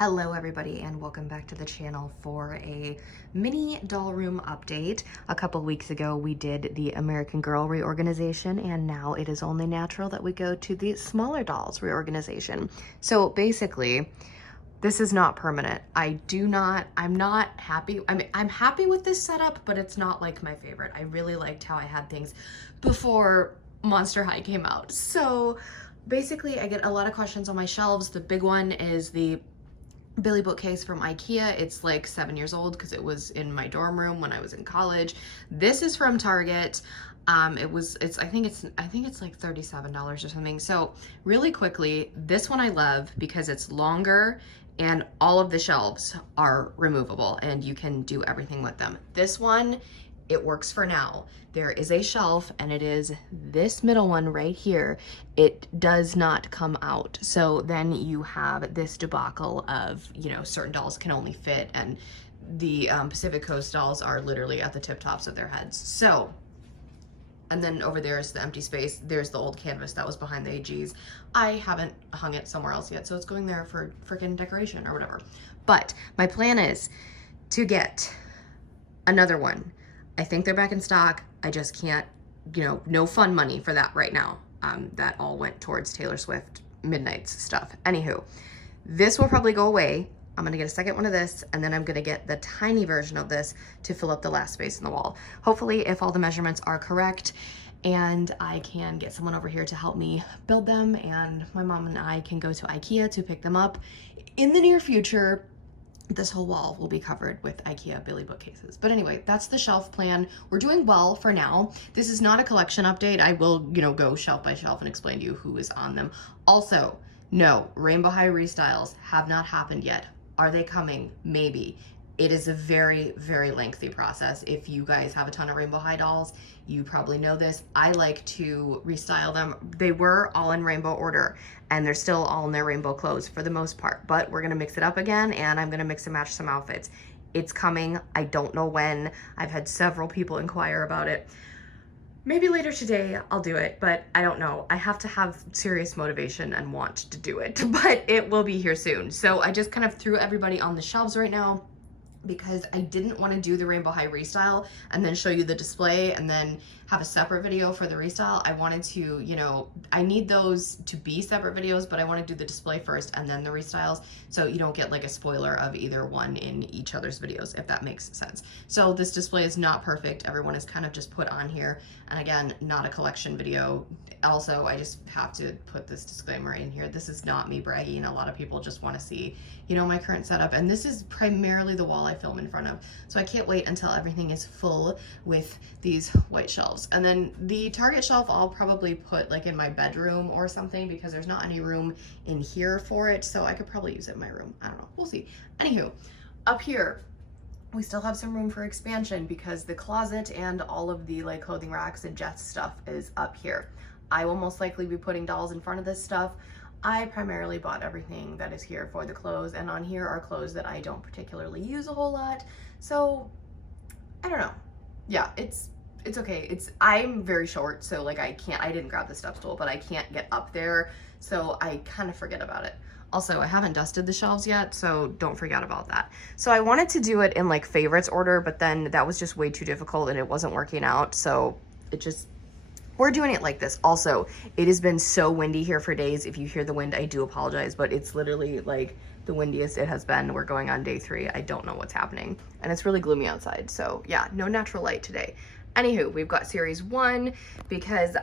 Hello everybody and welcome back to the channel for a mini doll room update. A couple weeks ago we did the American Girl reorganization and now it is only natural that we go to the smaller dolls reorganization. So basically this is not permanent. I'm not happy. I mean, I'm happy with this setup, but it's not like my favorite. I really liked how I had things before Monster High came out. So basically I get a lot of questions on my shelves. The big one is the Billy bookcase from IKEA. It's like 7 years old because it was in my dorm room when I was in college. This is from Target. I think it's like $37 or something. So really quickly, this one I love because it's longer and all of the shelves are removable and you can do everything with them. This one, it works for now. There is a shelf and it is this middle one right here. It does not come out. So then you have this debacle of, you know, certain dolls can only fit and the Pacific Coast dolls are literally at the tip tops of their heads. So, and then over there is the empty space. There's the old canvas that was behind the AGs. I haven't hung it somewhere else yet, so it's going there for freaking decoration or whatever. But my plan is to get another one. I think they're back in stock. I just can't, you know, no fun money for that right now. That all went towards Taylor Swift Midnight's stuff. Anywho, this will probably go away. I'm gonna get a second one of this, and then I'm gonna get the tiny version of this to fill up the last space in the wall. Hopefully, if all the measurements are correct, and I can get someone over here to help me build them, and my mom and I can go to IKEA to pick them up. In the near future, this whole wall will be covered with IKEA Billy bookcases. But anyway, that's the shelf plan. We're doing well for now. This is not a collection update. I will, you know, go shelf by shelf and explain to you who is on them. Also, no, Rainbow High restyles have not happened yet. Are they coming? Maybe. It is a very, very lengthy process. If you guys have a ton of Rainbow High dolls, you probably know this. I like to restyle them. They were all in rainbow order and they're still all in their rainbow clothes for the most part, but we're gonna mix it up again and I'm gonna mix and match some outfits. It's coming. I don't know when. I've had several people inquire about it. Maybe later today I'll do it, but I don't know. I have to have serious motivation and want to do it, but it will be here soon. So I just kind of threw everybody on the shelves right now because I didn't want to do the Rainbow High restyle and then show you the display and then have a separate video for the restyle. I wanted to, you know, I need those to be separate videos, but I want to do the display first and then the restyles so you don't get like a spoiler of either one in each other's videos, if that makes sense. So this display is not perfect. Everyone is kind of just put on here. And again, not a collection video. Also, I just have to put this disclaimer in here. This is not me bragging. A lot of people just want to see, you know, my current setup. And this is primarily the wall I film in front of. So I can't wait until everything is full with these white shelves. And then the Target shelf I'll probably put like in my bedroom or something because there's not any room in here for it. So I could probably use it in my room. I don't know. We'll see. Anywho, up here, we still have some room for expansion because the closet and all of the like clothing racks and Jess stuff is up here. I will most likely be putting dolls in front of this stuff. I primarily bought everything that is here for the clothes, and on here are clothes that I don't particularly use a whole lot. So I don't know. Yeah, it's okay. I'm very short, so like I didn't grab the step stool, but I can't get up there. So I kind of forget about it. Also, I haven't dusted the shelves yet, so don't forget about that. So I wanted to do it in like favorites order, but then that was just way too difficult and it wasn't working out. So we're doing it like this. Also, it has been so windy here for days. If you hear the wind, I do apologize, but it's literally like the windiest it has been. We're going on day 3. I don't know what's happening. And it's really gloomy outside. So yeah, no natural light today. Anywho, we've got series 1 because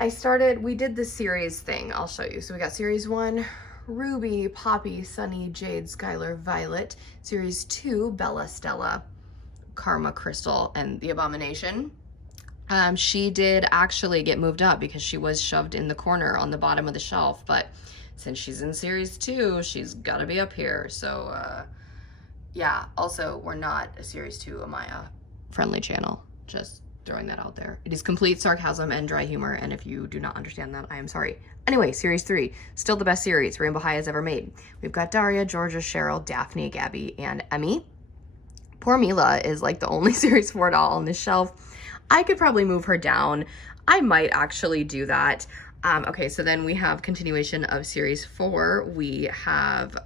we did the series thing. I'll show you. So we got series 1, Ruby, Poppy, Sunny, Jade, Skylar, Violet. Series 2, Bella, Stella, Karma, Crystal, and the Abomination. She did actually get moved up because she was shoved in the corner on the bottom of the shelf, but since she's in series 2, she's got to be up here. So yeah, also we're not a series 2 Amaya friendly channel, just throwing that out there. It is complete sarcasm and dry humor, and if you do not understand that, I am sorry. Anyway, series 3, still the best series Rainbow High has ever made. We've got Daria, Georgia, Cheryl, Daphne, Gabby, and Emmy. Poor Mila is like the only series 4 doll on this shelf. I could probably move her down. I might actually do that. Okay, so then we have continuation of series 4. We have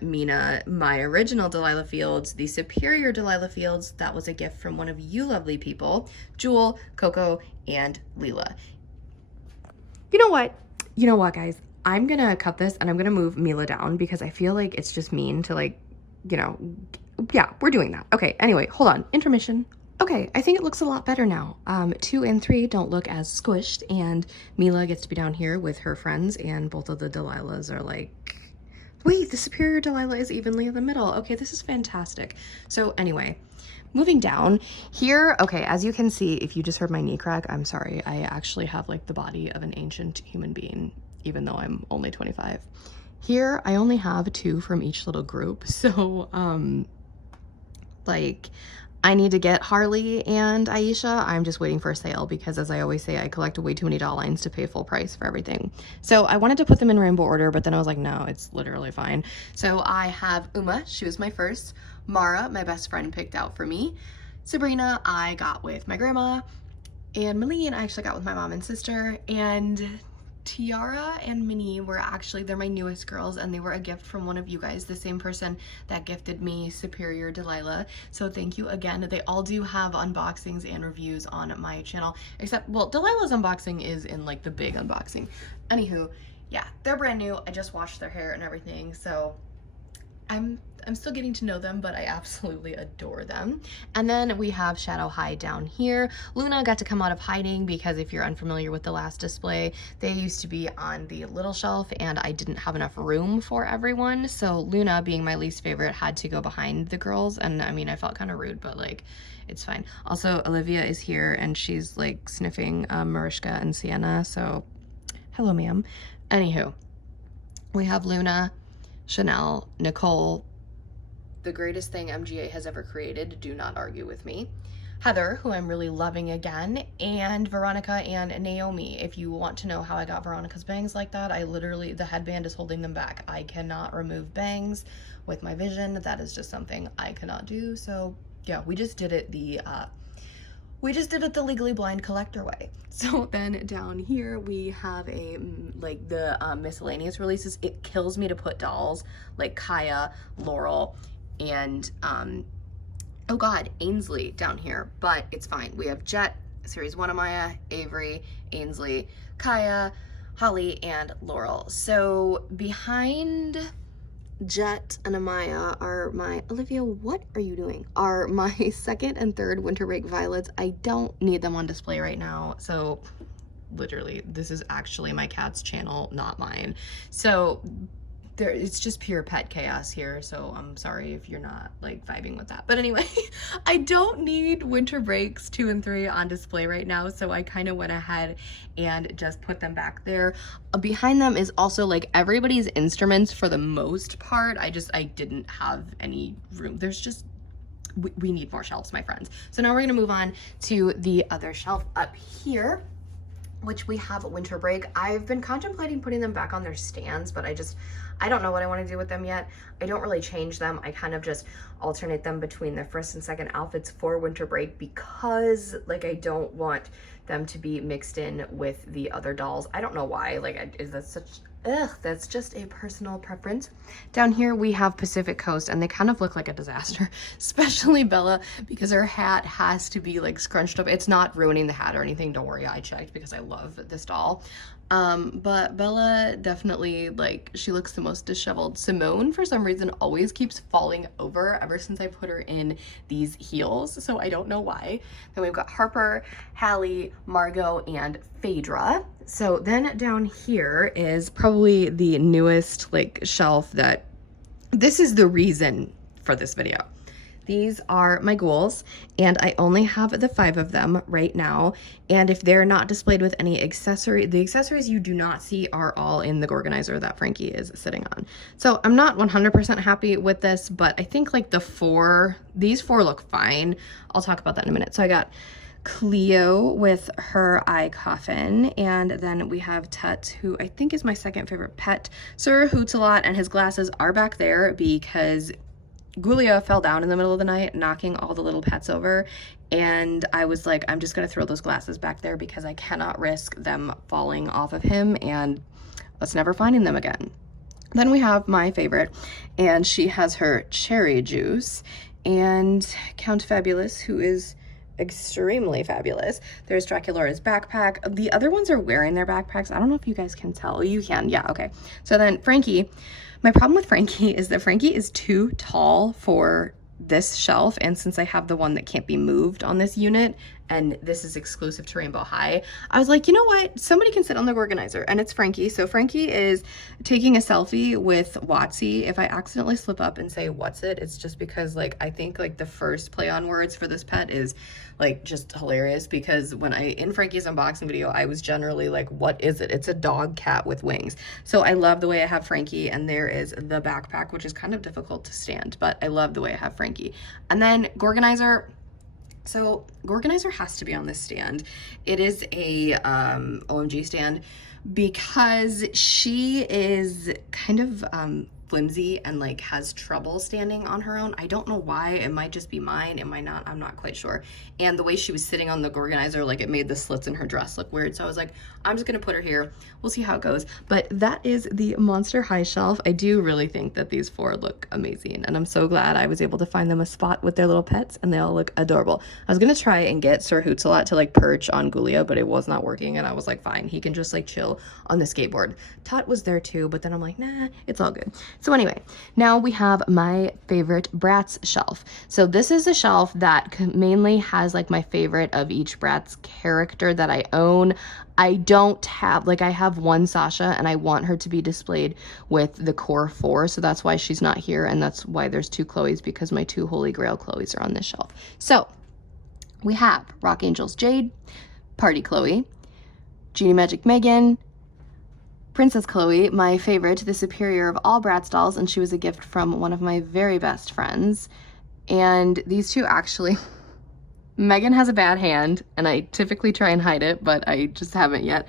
Mina, my original Delilah Fields, the superior Delilah Fields. That was a gift from one of you lovely people, Jewel, Coco, and Leela. You know what? You know what, guys? I'm gonna cut this and I'm gonna move Mila down because I feel like it's just mean to, like, you know, yeah, we're doing that. Okay, anyway, hold on. Intermission. Okay, I think it looks a lot better now. 2 and 3 don't look as squished, and Mila gets to be down here with her friends, and both of the Delilahs are like, wait, the superior Delilah is evenly in the middle. Okay, this is fantastic. So anyway, moving down here, okay, as you can see, if you just heard my knee crack, I'm sorry. I actually have like the body of an ancient human being, even though I'm only 25. Here, I only have 2 from each little group, so, like, I need to get Harley and Aisha. I'm just waiting for a sale because, as I always say, I collect way too many doll lines to pay full price for everything. So I wanted to put them in rainbow order, but then I was like, no, it's literally fine. So I have Uma, she was my first. Mara, my best friend, picked out for me. Sabrina, I got with my grandma. And Malene, I actually got with my mom and sister. And Tiara and Minnie were actually, they're my newest girls, and they were a gift from one of you guys, the same person that gifted me Superior Delilah. So thank you again. They all do have unboxings and reviews on my channel, except, well, Delilah's unboxing is in like the big unboxing. Anywho, yeah, they're brand new. I just washed their hair and everything, so I'm still getting to know them, but I absolutely adore them. And then we have Shadow High down here. Luna got to come out of hiding because if you're unfamiliar with the last display, they used to be on the little shelf and I didn't have enough room for everyone. So Luna, being my least favorite, had to go behind the girls. And I mean, I felt kind of rude, but like, it's fine. Also, Olivia is here and she's like sniffing Mariska and Sienna. So hello, ma'am. Anywho, we have Luna, Chanel, Nicole, the greatest thing MGA has ever created, do not argue with me, Heather, who I'm really loving again, and Veronica and Naomi. If you want to know how I got Veronica's bangs like that, I literally, the headband is holding them back. I cannot remove bangs with my vision. That is just something I cannot do. So yeah, we just did it the Legally Blind collector way. So then down here we have a like the miscellaneous releases. It kills me to put dolls like Kaya, Laurel, and oh god, Ainsley down here, but it's fine. We have Jet, Series 1 Amaya, Avery, Ainsley, Kaya, Holly, and Laurel. So behind Jet and Amaya are my, Olivia, what are you doing? Are my second and third winter break violets. I don't need them on display right now. So literally, this is actually my cat's channel, not mine. So there, it's just pure pet chaos here, so I'm sorry if you're not like vibing with that. But anyway, I don't need winter breaks 2 and 3 on display right now, so I kind of went ahead and just put them back there. Behind them is also like everybody's instruments for the most part. I didn't have any room. There's just, we need more shelves, my friends. So now we're gonna move on to the other shelf up here, which we have winter break. I've been contemplating putting them back on their stands, but I don't know what I want to do with them yet. I don't really change them. I kind of just alternate them between the first and second outfits for winter break because like I don't want them to be mixed in with the other dolls. I don't know why, like is that such, that's just a personal preference. Down here we have Pacific Coast and they kind of look like a disaster, especially Bella because her hat has to be like scrunched up. It's not ruining the hat or anything, don't worry, I checked because I love this doll. But Bella definitely, like, she looks the most disheveled. Simone, for some reason, always keeps falling over ever since I put her in these heels, so I don't know why. Then we've got Harper, Hallie, Margot, and Phaedra. So then down here is probably the newest, like, shelf that, this is the reason for this video. These are my ghouls, and I only have the 5 of them right now. And if they're not displayed with any accessory, the accessories you do not see are all in the organizer that Frankie is sitting on. So I'm not 100% happy with this, but I think like these 4 look fine. I'll talk about that in a minute. So I got Cleo with her eye coffin, and then we have Tut, who I think is my second favorite pet. Sir Hoots-a-Lot, and his glasses are back there because Gulia fell down in the middle of the night, knocking all the little pets over, and I was like, I'm just gonna throw those glasses back there because I cannot risk them falling off of him and us never finding them again. Then we have my favorite, and she has her cherry juice, and Count Fabulous, who is extremely fabulous. There's Draculaura's backpack. The other ones are wearing their backpacks. I don't know if you guys can tell. You can, yeah, okay. So then Frankie, my problem with Frankie is that Frankie is too tall for this shelf, and since I have the one that can't be moved on this unit, and this is exclusive to Rainbow High, I was like, you know what? Somebody can sit on the organizer, and it's Frankie. So Frankie is taking a selfie with Watsy. If I accidentally slip up and say what's it, it's just because like I think like the first play on words for this pet is like just hilarious, because when in Frankie's unboxing video, I was generally like, what is it? It's a dog cat with wings. So I love the way I have Frankie, and there is the backpack, which is kind of difficult to stand, but I love the way I have Frankie. And then Gorganizer. So Gorganizer has to be on this stand. It is a OMG stand because she is kind of flimsy and like has trouble standing on her own. I don't know why. It might just be mine. It might not. I'm not quite sure. And the way she was sitting on the Gorganizer, like it made the slits in her dress look weird. So I was like, I'm just gonna put her here. We'll see how it goes. But that is the Monster High shelf. I do really think that these 4 look amazing, and I'm so glad I was able to find them a spot with their little pets, and they all look adorable. I was gonna try and get Sir Hootsalot to like perch on Gulia, but it was not working, and I was like, fine, he can just like chill on the skateboard. Tot was there too, but then I'm like, nah, it's all good. So anyway, now we have my favorite Bratz shelf. So this is a shelf that mainly has like my favorite of each Bratz character that I own. I don't have, like I have one Sasha, and I want her to be displayed with the core 4, so that's why she's not here, and that's why there's 2 Chloes, because my 2 Holy Grail Chloes are on this shelf. So we have Rock Angels Jade, Party Chloe, Genie Magic Megan, Princess Chloe, my favorite, the superior of all Bratz dolls, and she was a gift from one of my very best friends. And these 2 actually, Megan has a bad hand, and I typically try and hide it, but I just haven't yet.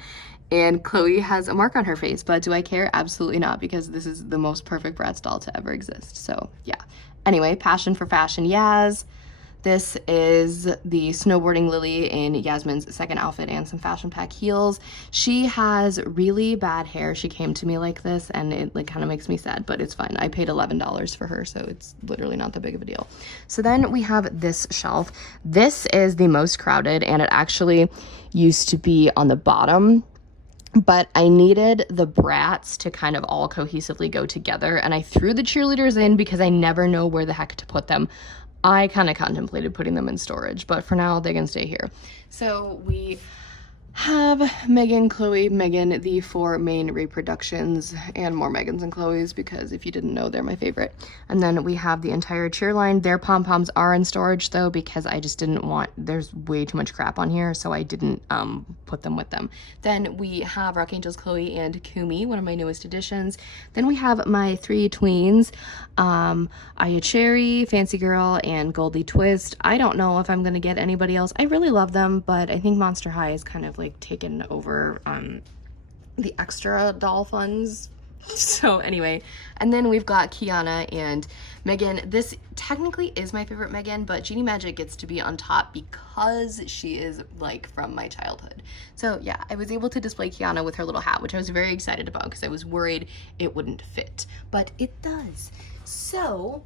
And Chloe has a mark on her face, but do I care? Absolutely not, because this is the most perfect Bratz doll to ever exist. So yeah. Anyway, Passion for Fashion Yaz. This is the snowboarding Lily in Yasmin's second outfit and some fashion pack heels. She has really bad hair. She came to me like this, and it like kind of makes me sad, but it's fine. I paid $11 for her, so it's literally not that big of a deal. So then we have this shelf. This is the most crowded, and it actually used to be on the bottom, but I needed the Bratz to kind of all cohesively go together, and I threw the cheerleaders in because I never know where the heck to put them. I kind of contemplated putting them in storage, but for now they can stay here. So we have Megan, Chloe, Megan, the 4 main reproductions, and more Megans and Chloes, because if you didn't know, they're my favorite. And then we have the entire cheer line. Their pom-poms are in storage though, because I just didn't want, there's way too much crap on here, so I didn't put them with them. Then we have Rock Angels Chloe and Kumi, one of my newest additions. Then we have my 3 tweens, Aya Cherry, Fancy Girl, and Goldie Twist. I don't know if I'm gonna get anybody else. I really love them, but I think Monster High is kind of like taken over the extra doll funds. So anyway, and then we've got Kiana and Megan. This technically is my favorite Megan, but Genie Magic gets to be on top because she is like from my childhood. So yeah, I was able to display Kiana with her little hat, which I was very excited about because I was worried it wouldn't fit, but it does. So,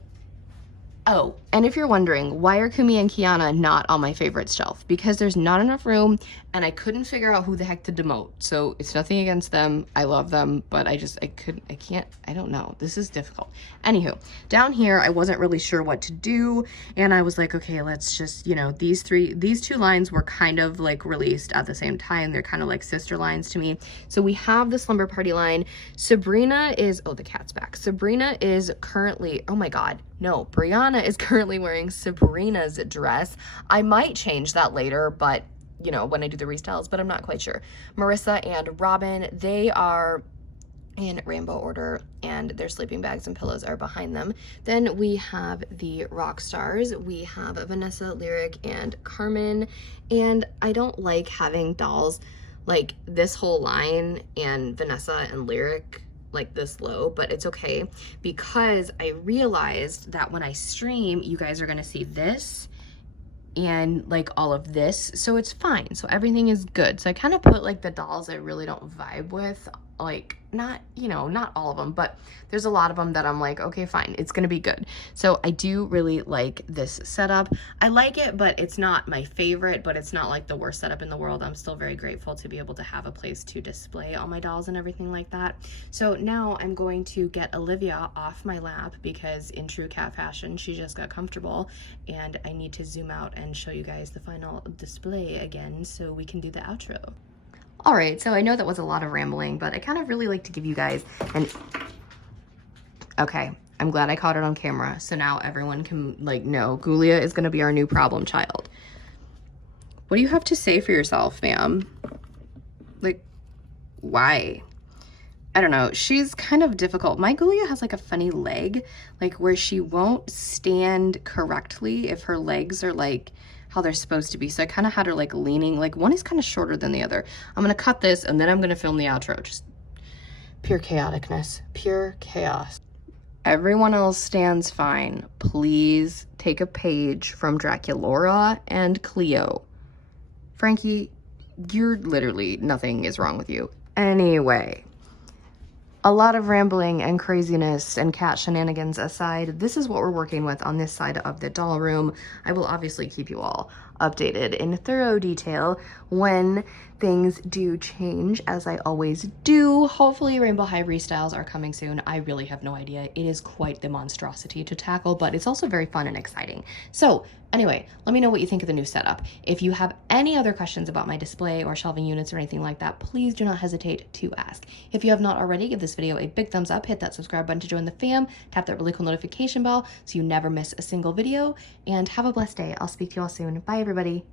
oh, and if you're wondering, why are Kumi and Kiana not on my favorites shelf? Because there's not enough room, and I couldn't figure out who the heck to demote. So it's nothing against them. I love them, but I don't know. This is difficult. Anywho, down here, I wasn't really sure what to do, and I was like, okay, let's just, you know, these 2 lines were kind of like released at the same time. They're kind of like sister lines to me. So we have the Slumber Party line. Sabrina is, oh, the cat's back. Sabrina is currently, oh my God, no, Brianna is currently wearing Sabrina's dress. I might change that later, but you know, when I do the restyles, but I'm not quite sure. Marissa and Robin, they are in rainbow order, and their sleeping bags and pillows are behind them. Then we have the rock stars. We have Vanessa, Lyric, and Carmen, and I don't like having dolls like this whole line and Vanessa and Lyric like this low, but it's okay because I realized that when I stream, you guys are gonna see this and like all of this, so it's fine. So everything is good. So I kind of put like the dolls I really don't vibe with, like not, you know, not all of them, but there's a lot of them that I'm like, okay, fine, it's gonna be good. So I do really like this setup. I like it, but it's not my favorite, but it's not like the worst setup in the world. I'm still very grateful to be able to have a place to display all my dolls and everything like that. So now I'm going to get Olivia off my lap because in true cat fashion, she just got comfortable, and I need to zoom out and show you guys the final display again so we can do the outro. All right, so I know that was a lot of rambling, but I kind of really like to give you guys an... Okay, I'm glad I caught it on camera, so now everyone can, like, know Gulia is gonna be our new problem child. What do you have to say for yourself, ma'am? Like, why? I don't know, she's kind of difficult. My Gulia has like a funny leg, like where she won't stand correctly if her legs are like how they're supposed to be. So I kind of had her like leaning, like one is kind of shorter than the other. I'm gonna cut this and then I'm gonna film the outro. Just pure chaoticness, pure chaos. Everyone else stands fine. Please take a page from Draculaura and Cleo. Frankie, you're literally, nothing is wrong with you. Anyway, a lot of rambling and craziness and cat shenanigans aside, this is what we're working with on this side of the doll room. I will obviously keep you all updated in thorough detail when things do change, as I always do. Hopefully Rainbow High restyles are coming soon. I really have no idea. It is quite the monstrosity to tackle, but it's also very fun and exciting. So anyway, let me know what you think of the new setup. If you have any other questions about my display or shelving units or anything like that, please do not hesitate to ask. If you have not already, give this video a big thumbs up, hit that subscribe button to join the fam, tap that really cool notification bell so you never miss a single video, and have a blessed day. I'll speak to you all soon. Bye everybody.